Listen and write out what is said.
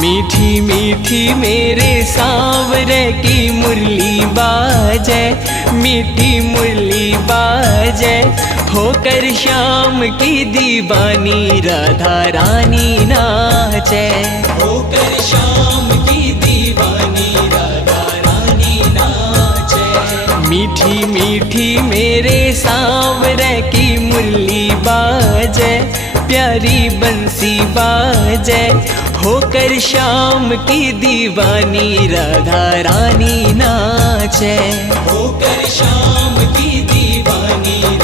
मीठी मीठी मेरे सांवरे की मुरली बाजे, मीठी मुरली बाजे, होकर श्याम की दीवानी राधा रानी नाचे, होकर श्याम की दीवानी राधा रानी नाचे। मीठी मीठी मेरे सांवरे की मुरली बाजे, प्यारी बंसी बाजे, होकर श्याम की दीवानी राधा रानी नाचे, होकर श्याम की दीवानी